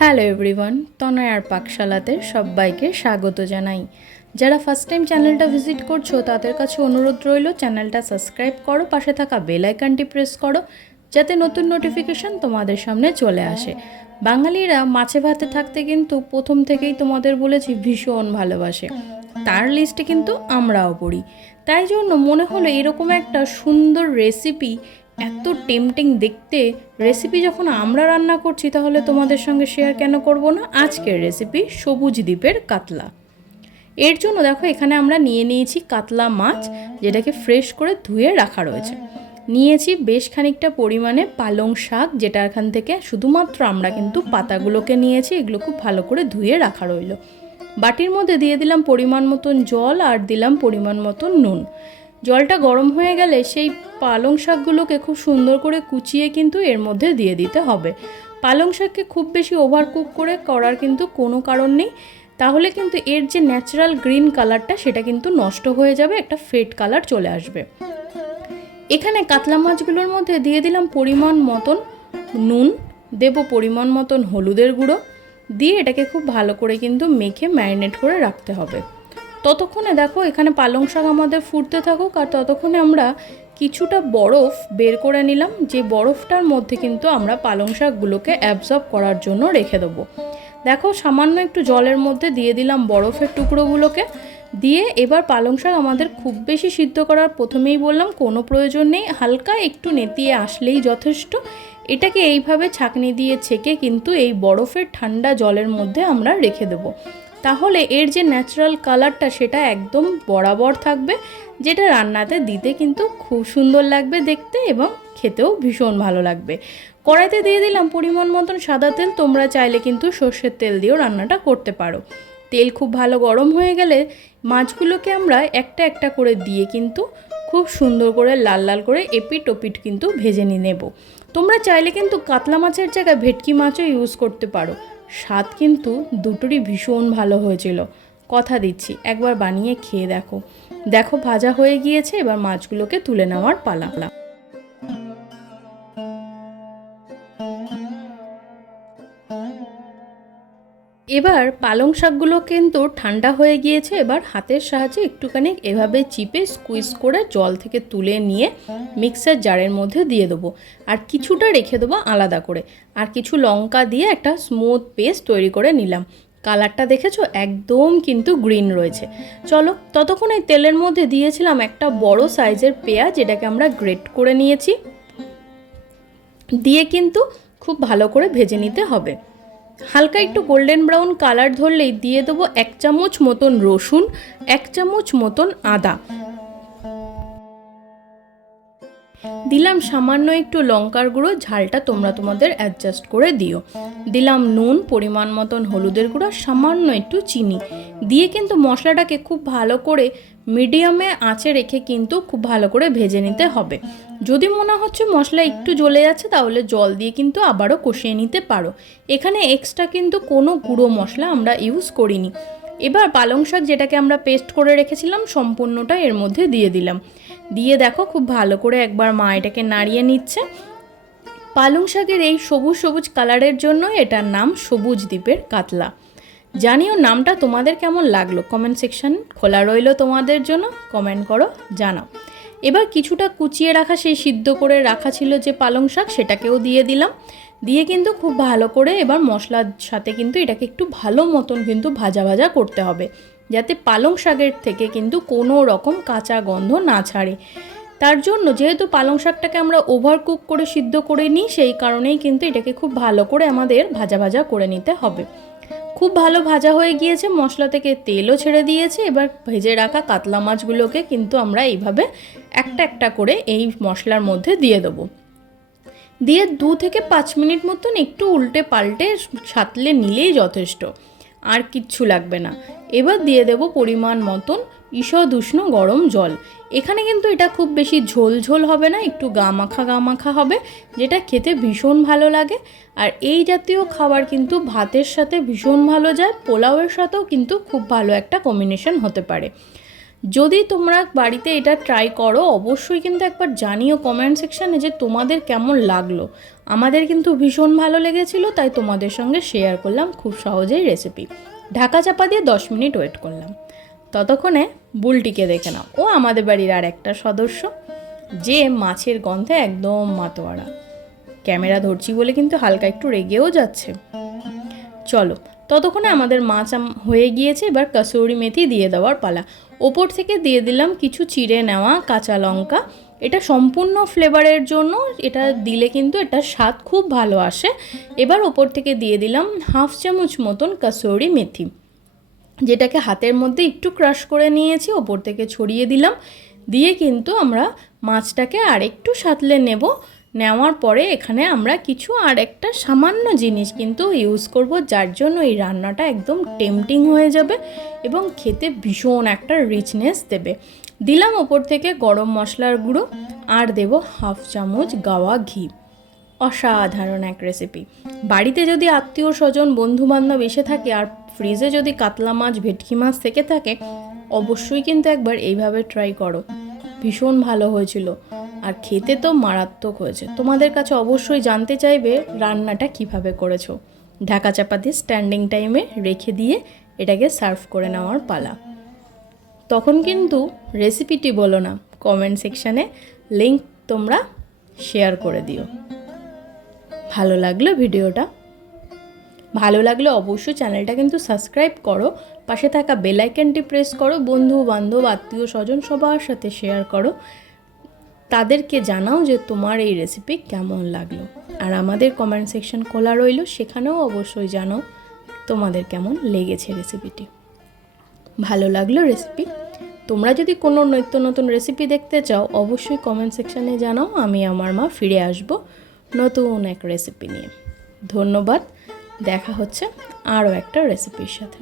Hello everyone, তনয়ার পাকশালাতে সবাইকে স্বাগত জানাই। যারা ফার্স্ট টাইম চ্যানেলটা ভিজিট করছো তাদের কাছে অনুরোধ রইল চ্যানেলটা সাবস্ক্রাইব করো, পাশে থাকা বেল আইকনটি প্রেস করো যাতে নতুন নোটিফিকেশন তোমাদের সামনে চলে আসে। বাঙালিরা মাছে ভাতে থাকতে কিন্তু প্রথম থেকেই তোমাদের বলেছি ভীষণ ভালোবাসে, তার লিস্টে কিন্তু আমরাও পড়ি। তাই জন্য মনে হলো এরকম একটা সুন্দর রেসিপি, এত টেম্পটিং দেখতে রেসিপি যখন আমরা রান্না করছি তাহলে তোমাদের সঙ্গে শেয়ার কেন করব না। আজকের রেসিপি সবুজ দ্বীপের কাতলা। এর জন্য দেখো এখানে আমরা নিয়ে নিয়েছি কাতলা মাছ, যেটাকে ফ্রেশ করে ধুয়ে রাখা রয়েছে। নিয়েছি বেশ খানিকটা পরিমাণে পালং শাক, যেটা এখান থেকে শুধুমাত্র আমরা কিন্তু পাতাগুলোকে নিয়েছি, এগুলো খুব ভালো করে ধুয়ে রাখা রইল। বাটির মধ্যে দিয়ে দিলাম পরিমাণ মতন জল আর দিলাম পরিমাণ মতন নুন। জলটা গরম হয়ে গেলে সেই পালং শাকগুলোকে খুব সুন্দর করে কুচিয়ে কিন্তু এর মধ্যে দিয়ে দিতে হবে। পালং শাককে খুব বেশি ওভার কুক করে করার কিন্তু কোনো কারণ নেই, তাহলে কিন্তু এর যে ন্যাচারাল গ্রিন কালারটা সেটা কিন্তু নষ্ট হয়ে যাবে, একটা ফেড কালার চলে আসবে। এখানে কাতলা মাছগুলোর মধ্যে দিয়ে দিলাম পরিমাণ মতন নুন, দেব পরিমাণ মতন হলুদের গুঁড়ো, দিয়ে এটাকে খুব ভালো করে কিন্তু মেখে ম্যারিনেট করে রাখতে হবে। ততক্ষণে দেখো এখানে পালং শাক আমাদের ফুটতে থাকুক, আর ততক্ষণে আমরা কিছুটা বরফ বের করে নিলাম, যে বরফটার মধ্যে কিন্তু আমরা পালং শাকগুলোকে অ্যাবজর্ব করার জন্য রেখে দেবো। দেখো সামান্য একটু জলের মধ্যে দিয়ে দিলাম বরফের টুকরোগুলোকে, দিয়ে এবার পালং শাক আমাদের খুব বেশি সিদ্ধ করার প্রথমেই বললাম কোনো প্রয়োজন নেই, হালকা একটু নেতিয়ে আসলেই যথেষ্ট। এটাকে এইভাবে ছাঁকনি দিয়ে ছেঁকে কিন্তু এই বরফের ঠান্ডা জলের মধ্যে আমরা রেখে দেবো। তাহলে এর যে ন্যাচারাল কালারটা সেটা একদম বরাবর থাকবে, যেটা রান্নাতে দিতে কিন্তু খুব সুন্দর লাগবে দেখতে এবং খেতেও ভীষণ ভালো লাগবে। কড়াইতে দিয়ে দিলাম পরিমাণ মতন সাদা তেল, তোমরা চাইলে কিন্তু সর্ষের তেল দিয়েও রান্নাটা করতে পারো। তেল খুব ভালো গরম হয়ে গেলে মাছগুলোকে আমরা একটা একটা করে দিয়ে কিন্তু খুব সুন্দর করে লাল লাল করে এপিট ওপিট কিন্তু ভেজে নিয়ে নেব। তোমরা চাইলে কিন্তু কাতলা মাছের জায়গায় ভেটকি মাছও ইউজ করতে পারো, স্বাদ কিন্তু দুটোরই ভীষণ ভালো হয়েছিল। কথা দিচ্ছি একবার বানিয়ে খেয়ে দেখো। দেখো ভাজা হয়ে গিয়েছে, এবার মাছগুলোকে তুলে নেওয়ার পালা। এবার পালং শাকগুলো কিন্তু ঠান্ডা হয়ে গিয়েছে, এবার হাতের সাহায্যে একটুখানি এভাবে চিপে স্কুইজ করে জল থেকে তুলে নিয়ে মিক্সার জারের মধ্যে দিয়ে দেবো, আর কিছুটা রেখে দেবো আলাদা করে, আর কিছু লঙ্কা দিয়ে একটা স্মুথ পেস্ট তৈরি করে নিলাম। কালারটা দেখেছো একদম কিন্তু গ্রিন রয়েছে। চলো ততক্ষণ এই তেলের মধ্যে দিয়েছিলাম একটা বড় সাইজের পেঁয়াজ, যেটাকে আমরা গ্রেট করে নিয়েছি, দিয়ে কিন্তু খুব ভালো করে ভেজে নিতে হবে। হালকা একটু গোল্ডেন ব্রাউন কালার ধরলেই দিয়ে দেবো 1 চামচ মতন রসুন, 1 চামচ মতন আদা, দিলাম সামান্য একটু লঙ্কার গুঁড়ো, ঝালটা তোমরা তোমাদের অ্যাডজাস্ট করে দিও, দিলাম নুন, পরিমাণ মতন হলুদের গুঁড়ো, সামান্য একটু চিনি দিয়ে কিন্তু মশলাটাকে খুব ভালো করে মিডিয়ামে আঁচে রেখে কিন্তু খুব ভালো করে ভেজে নিতে হবে। যদি মনে হচ্ছে মশলা একটু জ্বলে যাচ্ছে তাহলে জল দিয়ে কিন্তু আবারও কষিয়ে নিতে পারো। এখানে এক্সট্রা কিন্তু কোনো গুঁড়ো মশলা আমরা ইউজ করিনি। এবার পালং শাক যেটাকে আমরা পেস্ট করে রেখেছিলাম সম্পূর্ণটা এর মধ্যে দিয়ে দিলাম, দিয়ে দেখো খুব ভালো করে একবার মা এটাকে নাড়িয়ে নিচ্ছে। পালং শাকের এই সবুজ সবুজ কালারের জন্য এটার নাম সবুজ দ্বীপের কাতলা। জানিও নামটা তোমাদের কেমন লাগলো, কমেন্ট সেকশন খোলা রইল তোমাদের জন্য, কমেন্ট করো জানাও। এবার কিছুটা কুচিয়ে রাখা সেই সিদ্ধ করে রাখা ছিল যে পালং শাক, সেটাকেও দিয়ে দিলাম, দিয়ে কিন্তু খুব ভালো করে এবার মশলার সাথে কিন্তু এটাকে একটু ভালো মতন কিন্তু ভাজা ভাজা করতে হবে, যাতে পালং শাকের থেকে কিন্তু কোনো রকম কাঁচা গন্ধ না ছাড়ে। তার জন্য যেহেতু পালং শাকটাকে আমরা ওভার কুক করে সিদ্ধ করে নিই, সেই কারণেই কিন্তু এটাকে খুব ভালো করে আমাদের ভাজা ভাজা করে নিতে হবে। খুব ভালো ভাজা হয়ে গিয়েছে, মশলা থেকে তেলও ছেড়ে দিয়েছে। এবার ভেজে রাখা কাতলা মাছগুলোকে কিন্তু আমরা এইভাবে একটা একটা করে এই মশলার মধ্যে দিয়ে দেবো, দিয়ে 2 থেকে 5 মিনিট মতন একটু উল্টে পাল্টে সাঁতলে নিলেই যথেষ্ট, আর কিচ্ছু লাগবে না। এবার দিয়ে দেব পরিমাণ মতন ঈষৎ উষ্ণ গরম জল। এখানে কিন্তু এটা খুব বেশি ঝোল ঝোল হবে না, একটু গা মাখা হবে, যেটা খেতে ভীষণ ভালো লাগে। আর এই জাতীয় খাবার কিন্তু ভাতের সাথে ভীষণ ভালো যায়, পোলাওয়ের সাথেও কিন্তু খুব ভালো একটা কম্বিনেশন হতে পারে। যদি তোমরা বাড়িতে এটা ট্রাই করো অবশ্যই কিন্তু একবার জানিও কমেন্ট সেকশানে যে তোমাদের কেমন লাগলো। আমাদের কিন্তু ভীষণ ভালো লেগেছিলো, তাই তোমাদের সঙ্গে শেয়ার করলাম খুব সহজেই রেসিপি। ঢাকা চাপা দিয়ে 10 মিনিট ওয়েট করলাম। ততক্ষণে বুলটিকে দেখে নাও, ও আমাদের বাড়ির আর একটা সদস্য, যে মাছের গন্ধে একদম মাতোয়ারা। ক্যামেরা ধরছি বলে কিন্তু হালকা একটু রেগেও যাচ্ছে। চলো, ততক্ষণে আমাদের মাছ হয়ে গিয়েছে। এবার কসুরি মেথি দিয়ে দেওয়ার পালা। ওপর থেকে দিয়ে দিলাম কিছু চিড়ে নেওয়া কাঁচা লঙ্কা। এটা সম্পূর্ণ ফ্লেভারের জন্য, এটা দিলে কিন্তু এটা স্বাদ খুব ভালো আসে। এবার ওপর থেকে দিয়ে দিলাম 1/2 চামচ মতন কসুরি মেথি, যেটাকে হাতের মধ্যে একটু ক্রাশ করে নিয়েছি, ওপর থেকে ছড়িয়ে দিলাম। দিয়ে কিন্তু আমরা মাছটাকে আর একটু সাঁতলে নেব। নেওয়ার পরে এখানে আমরা কিছু আর একটা সামান্য জিনিস কিন্তু ইউজ করব, যার জন্য এই রান্নাটা একদম টেম্পটিং হয়ে যাবে এবং খেতে ভীষণ একটা রিচনেস দেবে। দিলাম ওপর থেকে গরম মশলার গুঁড়ো, আর দেব 1/2 চামচ গাওয়া ঘি। অসাধারণ এক রেসিপি। বাড়িতে যদি আত্মীয় স্বজন বন্ধুবান্ধব এসে থাকে আর ফ্রিজে যদি কাতলা মাছ ভেটকি মাছ থেকে থাকে, অবশ্যই কিন্তু একবার এইভাবে ট্রাই করো। ভীষণ ভালো হয়েছিল আর খেতে তো মারাত্মক হয়েছে। তোমাদের কাছে অবশ্যই জানতে চাইবে রান্নাটা কিভাবে করেছো। ঢাকা চাপা দিয়ে স্ট্যান্ডিং টাইমে রেখে দিয়ে এটাকে সার্ভ করে নেওয়ার পালা। তখন কিন্তু রেসিপিটি বলো না, কমেন্ট সেকশানে লিংক তোমরা শেয়ার করে দিও। ভালো লাগলো ভিডিওটা? ভালো লাগলে অবশ্যই চ্যানেলটা কিন্তু সাবস্ক্রাইব করো, পাশে থাকা বেল আইকনটি প্রেস করো, বন্ধু বান্ধব আত্মীয় স্বজন সবার সাথে শেয়ার করো, তাদেরকে জানাও যে তোমার এই রেসিপি কেমন লাগলো। আর আমাদের কমেন্ট সেকশন খোলা রইল, সেখানেও অবশ্যই জানাও তোমাদের কেমন লেগেছে রেসিপিটি। ভালো লাগলো রেসিপি? তোমরা যদি কোনো নিত্য নতুন রেসিপি দেখতে চাও অবশ্যই কমেন্ট সেকশানে জানাও। আমি আমার মা ফিরে আসব নতুন এক রেসিপি নিয়ে। ধন্যবাদ, দেখা হচ্ছে আরও একটা রেসিপির সাথে।